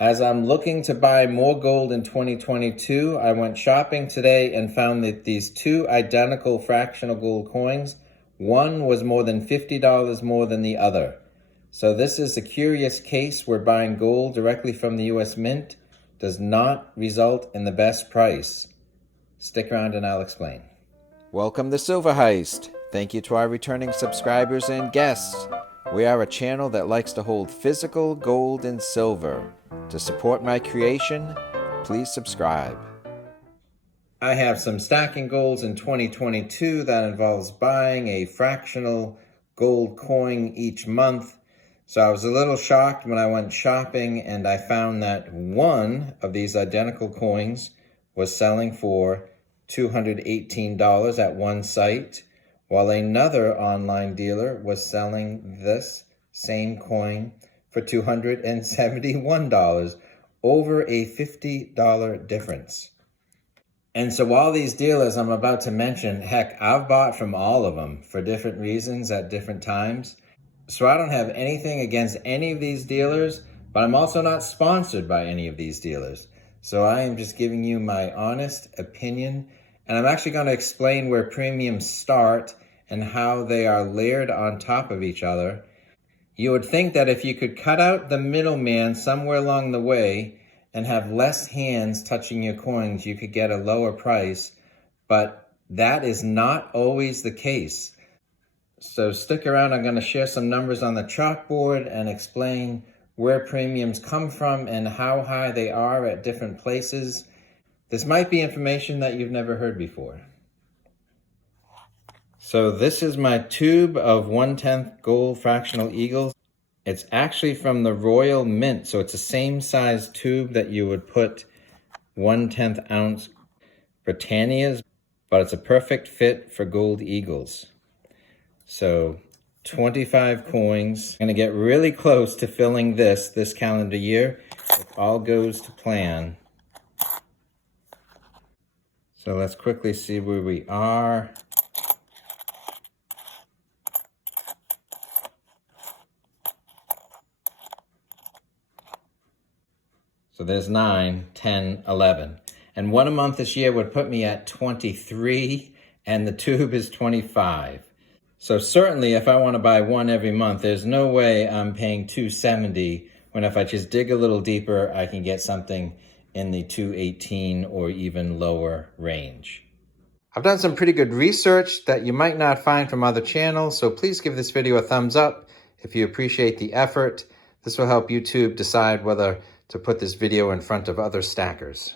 As I'm looking to buy more gold in 2022, I went shopping today and found that these two identical fractional gold coins, one was more than $50 more than the other. So this is a curious case where buying gold directly from the US Mint does not result in the best price. Stick around and I'll explain. Welcome to Silver Heist. Thank you to our returning subscribers and guests. We are a channel that likes to hold physical gold and silver. To support my creation, please subscribe. I have some stacking goals in 2022 that involves buying a fractional gold coin each month. So I was a little shocked when I went shopping and I found that one of these identical coins was selling for $218 at one site, while another online dealer was selling this same coin for $271, over a $50 difference. And so all these dealers I'm about to mention, heck, I've bought from all of them for different reasons at different times. So I don't have anything against any of these dealers, but I'm also not sponsored by any of these dealers. So I am just giving you my honest opinion, and I'm actually going to explain where premiums start and how they are layered on top of each other. You would think that if you could cut out the middleman somewhere along the way and have less hands touching your coins, you could get a lower price, but that is not always the case. So stick around, I'm going to share some numbers on the chalkboard and explain where premiums come from and how high they are at different places. This might be information that you've never heard before. So this is my tube of 1/10 gold fractional eagles. It's actually from the Royal Mint, so it's the same size tube that you would put 1/10 ounce Britannias, but it's a perfect fit for gold eagles. So 25 coins. I'm gonna get really close to filling this calendar year if all goes to plan. So let's quickly see where we are. So there's 9, 10, 11. And one a month this year would put me at 23, and the tube is 25. So certainly if I want to buy one every month, there's no way I'm paying $270 when if I just dig a little deeper, I can get something in the $218 or even lower range. I've done some pretty good research that you might not find from other channels, so please give this video a thumbs up if you appreciate the effort. This will help YouTube decide whether to put this video in front of other stackers.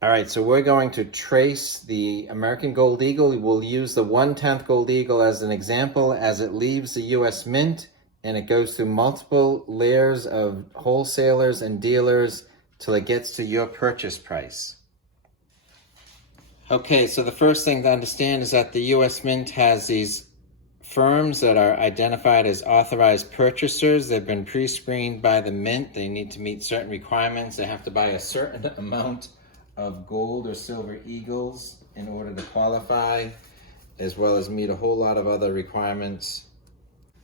All right, so we're going to trace the American Gold Eagle. We'll use the 1/10 Gold Eagle as an example as it leaves the US Mint and it goes through multiple layers of wholesalers and dealers till it gets to your purchase price. Okay, so the first thing to understand is that the US Mint has these firms that are identified as authorized purchasers. They've been pre-screened by the Mint. They need to meet certain requirements. They have to buy a certain amount of gold or silver eagles in order to qualify, as well as meet a whole lot of other requirements.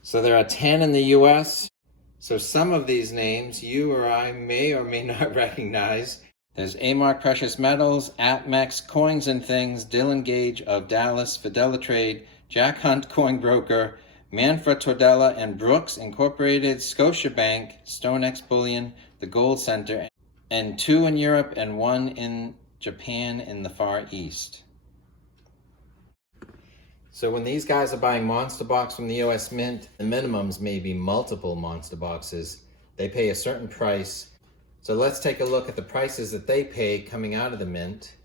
So there are 10 in the US. So some of these names you or I may or may not recognize. There's A-Mark Precious Metals, APMEX, Coins and Things, Dylan Gage of Dallas, Fidelitrade, Jack Hunt Coin Broker, Manfred Tordella and Brooks Incorporated, Scotiabank, StoneX Bullion, the Gold Center, and 2 in Europe and 1 in Japan in the Far East. So when these guys are buying monster box from the US Mint, the minimums may be multiple monster boxes. They pay a certain price. So let's take a look at the prices that they pay coming out of the Mint.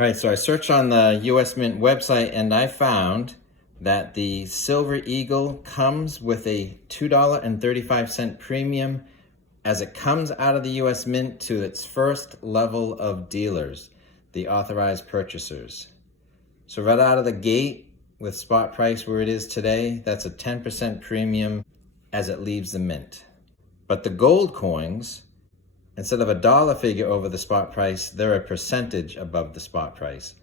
All right, so I searched on the US Mint website and I found that the Silver Eagle comes with a $2.35 premium as it comes out of the US Mint to its first level of dealers, the authorized purchasers. So right out of the gate with spot price where it is today, that's a 10% premium as it leaves the Mint. But the gold coins, instead of a dollar figure over the spot price, they're a percentage above the spot price.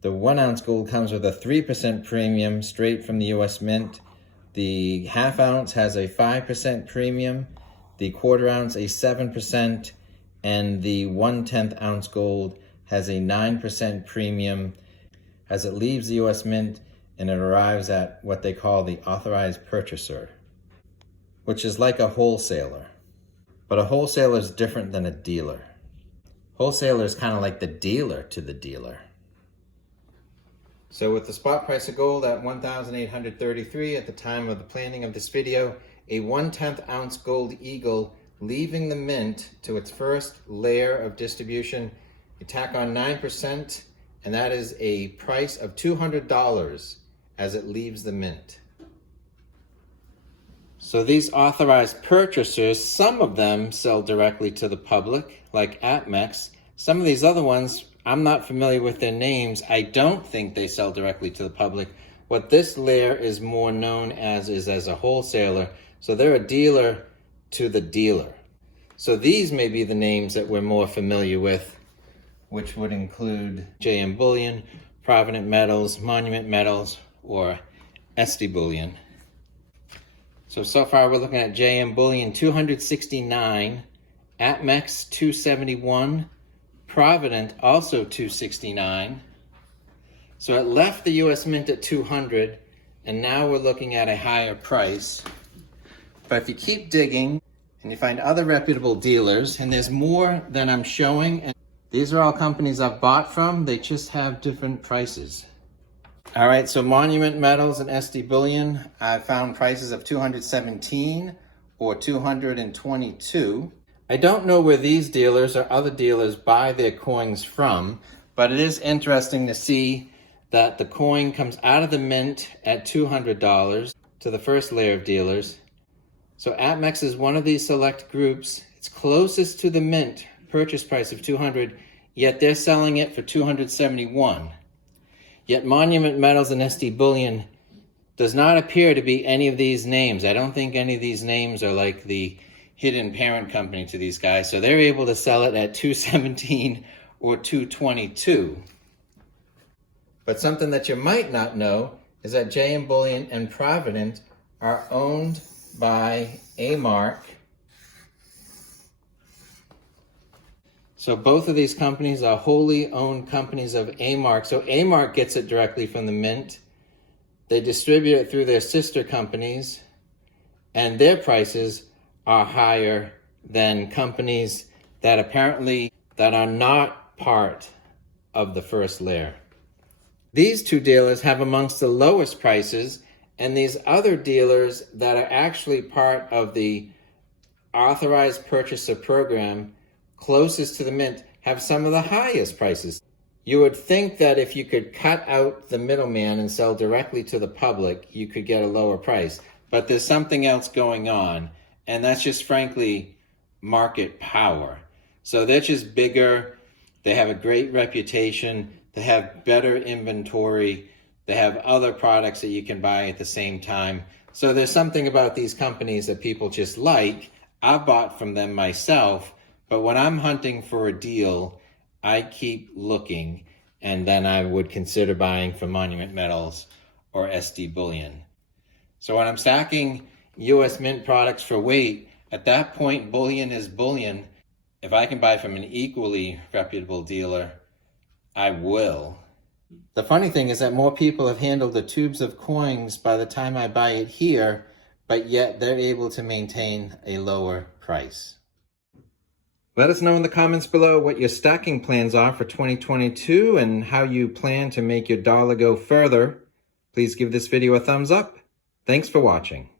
The 1 ounce gold comes with a 3% premium straight from the US Mint, The half ounce has a 5% premium, the quarter ounce a 7%, and the 1/10 ounce gold has a 9% premium as it leaves the US Mint and it arrives at what they call the authorized purchaser, which is like a wholesaler. But a wholesaler is different than a dealer. Wholesaler is kind of like the dealer to the dealer. So with the spot price of gold at $1,833 at the time of the planning of this video, a 1/10 ounce gold eagle leaving the mint to its first layer of distribution, you tack on 9%, and that is a price of $200 as it leaves the mint. So these authorized purchasers, some of them sell directly to the public, like APMEX. Some of these other ones, I'm not familiar with their names. I don't think they sell directly to the public. What this layer is more known as is as a wholesaler. So they're a dealer to the dealer. So these may be the names that we're more familiar with, which would include JM Bullion, Provident Metals, Monument Metals, or SD Bullion. So far we're looking at JM Bullion 269, APMEX 271, Provident also 269. So it left the US Mint at 200, and now we're looking at a higher price. But if you keep digging and you find other reputable dealers, and there's more than I'm showing, and these are all companies I've bought from, they just have different prices. All right, so Monument Metals and SD Bullion, I found prices of 217 or 222. I don't know where these dealers or other dealers buy their coins from, but it is interesting to see that the coin comes out of the mint at $200 to the first layer of dealers. So APMEX is one of these select groups. It's closest to the mint purchase price of $200, yet they're selling it for $271. Yet Monument Metals and SD Bullion does not appear to be any of these names. I don't think any of these names are like the hidden parent company to these guys. So they're able to sell it at $217 or $222. But something that you might not know is that JM Bullion and Provident are owned by A-Mark. So both of these companies are wholly owned companies of A-Mark. So A-Mark gets it directly from the mint. They distribute it through their sister companies, and their prices are higher than companies that apparently that are not part of the first layer. These two dealers have amongst the lowest prices, and these other dealers that are actually part of the authorized purchaser program closest to the mint have some of the highest prices. You would think that if you could cut out the middleman and sell directly to the public, you could get a lower price. But there's something else going on, and that's just frankly market power. So they're just bigger, they have a great reputation, they have better inventory, they have other products that you can buy at the same time. So there's something about these companies that people just like. I've bought from them myself, but when I'm hunting for a deal, I keep looking, and then I would consider buying from Monument Metals or SD Bullion. So when I'm stacking US Mint products for weight, at that point, bullion is bullion. If I can buy from an equally reputable dealer, I will. The funny thing is that more people have handled the tubes of coins by the time I buy it here, but yet they're able to maintain a lower price. Let us know in the comments below what your stacking plans are for 2022 and how you plan to make your dollar go further. Please give this video a thumbs up. Thanks for watching.